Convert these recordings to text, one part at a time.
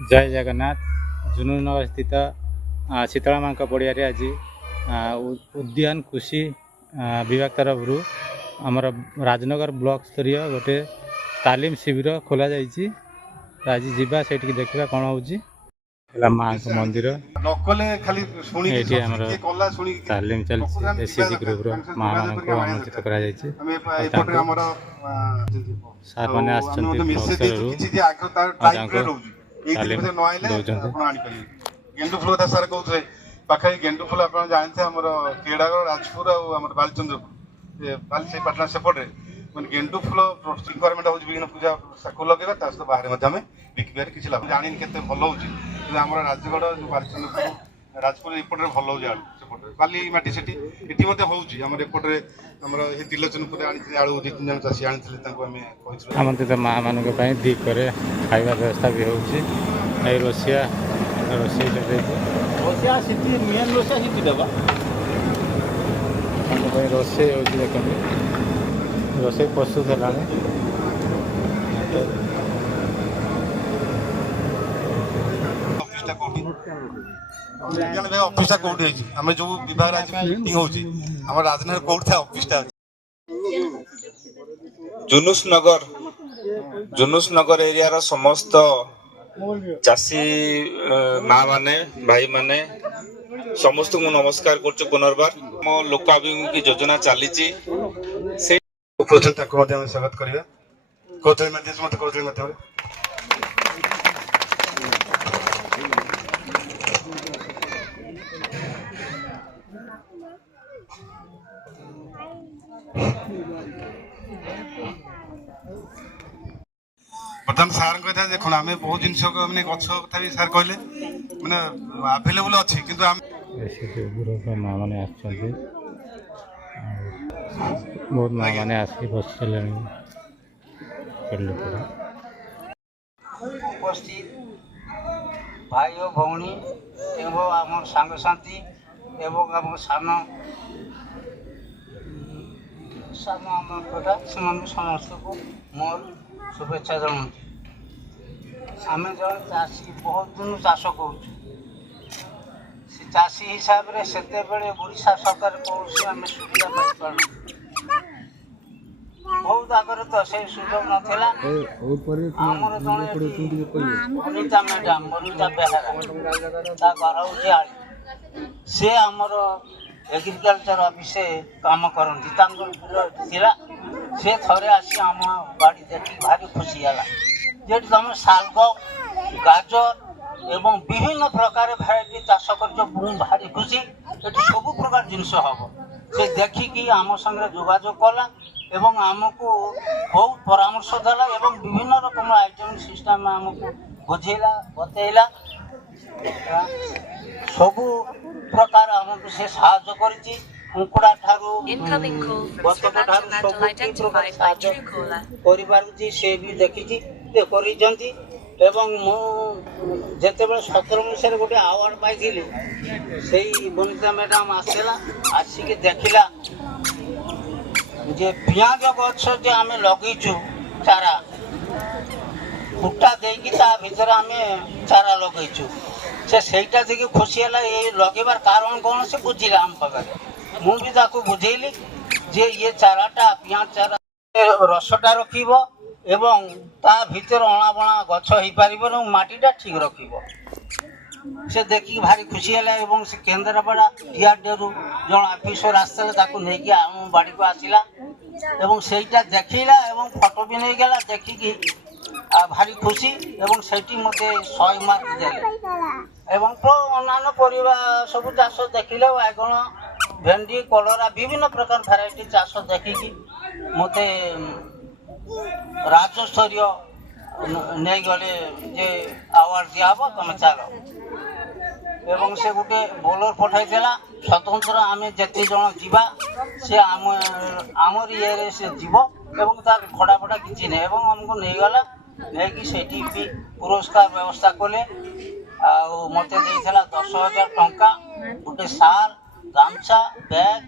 जय जगन्नाथ। जुनूनगर स्थित शीतला माँ पड़िया आज उद्यान कृषि विभाग तरफ आमर राजनगर ब्लॉक स्तरीय गोटे तालीम शिविर खोल आज जीवा से देखा कौन हो माँ मंदिर ये तालीम चलती एसएचजी ग्रुप माँ मान आमंत्रित कर सार मैंने गेंडु फुल कथा सार कहते पाखे गेंडु फुल आप जानते आम केड़ागढ़ राजपुर आम बालचंद्रपुर पाटना सेपटे मैं गेंडु फुल रिक्वायरमेंट हो विभिन्न पूजा को लगे बाहर बिकबार किसी लाभ जानी के भल हो राजगढ़ बालचंद्रपुर राजपुर एपटे भल हो सेपटे बाली माटी से होमर एपटे तिलोचनपुर आलू दी तीन जन चाषी आनी आमंत्रित माँ मान दिपरे खाଇବା व्यवस्था भी हो रोसिया रोसे देखते रोसे प्रस्तुत है ऑफिस कौटी आम जो विभाग आज मीटिंग होम राजनगर कौट था ऑफिस जुनुस नगर एरिया समस्त चाषी माँ माने भाई माने समस्त को नमस्कार कर पुनर्बार मो लोकाभिमुखी योजना चली स्वागत करिया कौशल माध्यम मत कौशल माध्यम बर्तमान सार कहता देख आम बहुत जिन मैंने गछ कथा भी सार कहले मैंने आभेलेबल अच्छी कि माँ मैंने बहुत माँ मैंने आसिक बस उपस्थित भाई और भौणी एवं आम सांगसाथी एवं आम सान आम कथा से समस्त को मोर शुभेच्छा जनाऊँ आम जन चाषी बहुत दिन चाष कर चाषी हिसाब से ओडिशा सरकार कौन आम सुविधा पाइपार बहुत आगे तो से सुजोग नाला आमर जड़े बनिता मैडम बनिता बेहरा घर हूँ आली से आमर एग्रिकल्चर ऑफिस काम करती से थे आसी आम बाड़ी देखी भारी खुशी है जे तुम शाग गाजर एवं विभिन्न प्रकार भेराइटी चाष कर भारी खुशी ये सब प्रकार जिनस हम से देखिकी आम संगे जोगाजोग कला एवं आमको बहुत परामर्श देला एवं विभिन्न रकम आइटम सिस्टम आमको बुझेला बतैला सबू प्रकार आमको से साहाय्य करिछि कुकुड़ा ठारू बतक ठारू सब साहाय्य से भी देखी करिजंती एवं मु जेतेबेले 17 मसीह गोटे अवार्ड पाइली से बनिता मैडम आसला आसिक देखला जे पियाज गछ जे आम लगेचु चारा फुटा देकी ता भीतर आम चारा लगेचु सेटा देखिए खुशी है ये लगेबार कारण कौन से बुझिला आम पाखे मुझे बुझेली जे ये चाराटा पियाज चारा रसटा रखिब एवं ता भीतर अणाबणा गछ हो पार माटीटा ठीक रखिब से देखिए भारी खुशी है एवं से केन्द्रापड़ा टीआरडीरू जन अफिसर आसला नहीं आम बाड़ी को आसला एवं सेटा देखला एवं फोटो भी नहीं गला देखिकी भारी खुशी एवं सेठी मते 100 मार्क देले एवं अन्य परिवा सब चाष देखिले बैगण भेंडी कलरा विभिन्न प्रकार भेराइटी चाष देखिकी मते राज्य स्तरीय नहीं गले जे अवार्ड दिया तुम चल एवं से गोटे बोलर पठाइला स्वतंत्र आम जिते जन जीवा से आमर ये से जीव एवं तार खड़ा फड़ा किसी नहीं एवं आमको नहीं गला नहीं सेठी भी पुरस्कार व्यवस्था कले मत 10,000 टंका गोटे साल गामछा बैग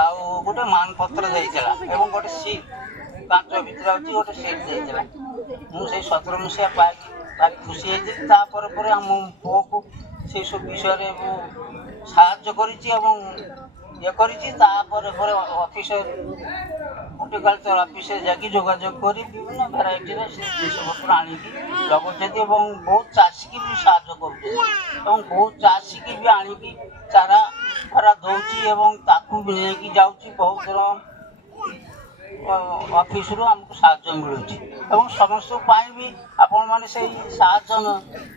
आउ गोटे मानपत्र देला एवं गोटे सीट कांच भर गोटे सीट देला मुझे 17 मसीहा पाई ଭାରି ଖୁସି ହେଇଥିଲି। ତାପରେ ପରେ ଆମ ପୁଅକୁ ସେସବୁ ବିଷୟରେ ମୁଁ ସାହାଯ୍ୟ କରିଛି ଏବଂ ଇଏ କରିଛି। ତାପରେ ପରେ ଅଫିସର ହର୍ଟିକଲଚର ଅଫିସରେ ଯାଇକି ଯୋଗାଯୋଗ କରି ବିଭିନ୍ନ ଭେରାଇଟିର ସେ ଜିନିଷପତ୍ର ଆଣିକି ଲଗାଉଛନ୍ତି ଏବଂ ବହୁତ ଚାଷୀକି ବି ସାହାଯ୍ୟ କରୁଛନ୍ତି ଏବଂ ବହୁତ ଚାଷୀକି ବି ଆଣିକି ଚାରା ଫାରା ଦେଉଛି ଏବଂ ତାକୁ ବି ନେଇକି ଯାଉଛି। ବହୁତ ଅଫିସରୁ ଆମକୁ ସାହାଯ୍ୟ ମିଳୁଛି ଏବଂ ସମସ୍ତଙ୍କ ପାଇଁ ବି ଆପଣମାନେ ସେଇ ସାହାଯ୍ୟ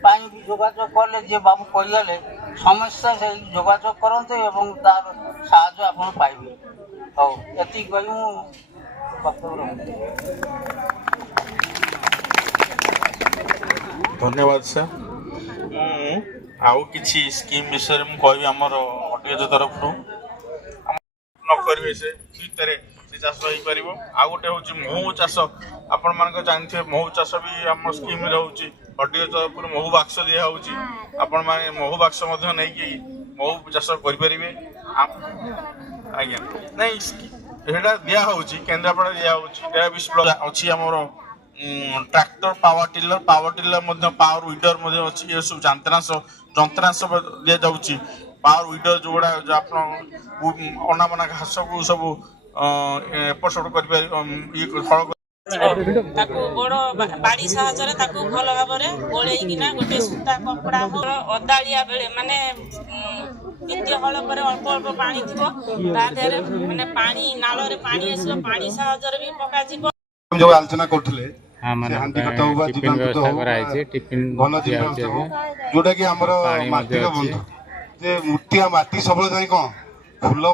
ପାଇଁ ବି ଯୋଗାଯୋଗ କଲେ ଯେ ବାବୁ କହିଗଲେ ସମସ୍ତେ ସେଇ ଯୋଗାଯୋଗ କରନ୍ତୁ ଏବଂ ତାର ସାହାଯ୍ୟ ଆପଣ ପାଇବେ। ହଉ, ଏତିକି କହି ମୁଁ ବକ୍ତବ୍ୟ ରଖୁଛି। ଧନ୍ୟବାଦ ସାର୍। ମୁଁ ଆଉ କିଛି ସ୍କିମ୍ ବିଷୟରେ ମୁଁ କହିବି ଆମର ହର୍ଟିକଲଚର ତରଫରୁ। ନ କରିବେ ସେ ଭିତରେ ସେ ଚାଷ ହେଇପାରିବ। ଆଉ ଗୋଟେ ହେଉଛି ମହୁ ଚାଷ। ଆପଣମାନଙ୍କ ଜାଣିଥିବେ ମହୁ ଚାଷ ବି ଆମ ସ୍କିମ୍ରେ ରହୁଛି। ହର୍ଟିକଲଚର ତରଫରୁ ମହୁ ବାକ୍ସ ଦିଆହେଉଛି। ଆପଣମାନେ ମହୁ ବାକ୍ସ ମଧ୍ୟ ନେଇକି ମହୁ ଚାଷ କରିପାରିବେ। ଆଜ୍ଞା, ନାଇଁ ସେଇଟା ଦିଆହେଉଛି, କେନ୍ଦ୍ରାପଡ଼ା ଦିଆହେଉଛି। ଅଛି ଆମର ଟ୍ରାକ୍ଟର, ପାୱାର ଟିଲର ମଧ୍ୟ, ପାୱାର ୱିଡର ମଧ୍ୟ ଅଛି। ଏସବୁ ଯନ୍ତ୍ରାଂଶ ଦିଆଯାଉଛି। ପାୱାର ୱିଡର ଯେଉଁଗୁଡ଼ା ଆପଣ ଅନାବନା ଘାସକୁ ସବୁ ଏପଟ ସେପଟ କରିପାରିବେ, ହଳ ତାକୁ ବଡ଼ ବାଡ଼ି ସାହାଯ୍ୟରେ ତାକୁ ଭଲ ଭାବରେ ଗୋଳେଇକିନା ଗୋଟେ ସୂତା କପଡ଼ା ଅଦାଳିଆ ବେଳେ ମାନେ ଦ୍ୱିତୀୟ ହଳ ପରେ ଅଳ୍ପ ଅଳ୍ପ ପାଣି ଥିବ, ତା ଦେହରେ ମାନେ ପାଣି ନାଳରେ ପାଣି ଆସିବ, ପାଣି ସାହାଯ୍ୟରେ ବି ପକାଯିବ। ଯୋଉ ଆଲୋଚନା କରୁଥିଲେ ମାନେ ହାଣ୍ଡି କଟା ହଉ ବା ଟିଫିନ ଜୀବାମୃତ ବ୍ୟବସ୍ଥା ହଉ, କରାଯାଇଛି। ଟିଫିନ ଭଲ ଜୀବାମୃତ ହଉ, ଯୋଉଟା କି ଆମର ପାଣି ମଧ୍ୟ ମାଟିର ଅଛି। ବନ୍ଧୁ। ଯେ ମୂର୍ତ୍ତିଆ ମାଟି ସବୁବେଳେ ଯାଇ କଣ ଫୁଲ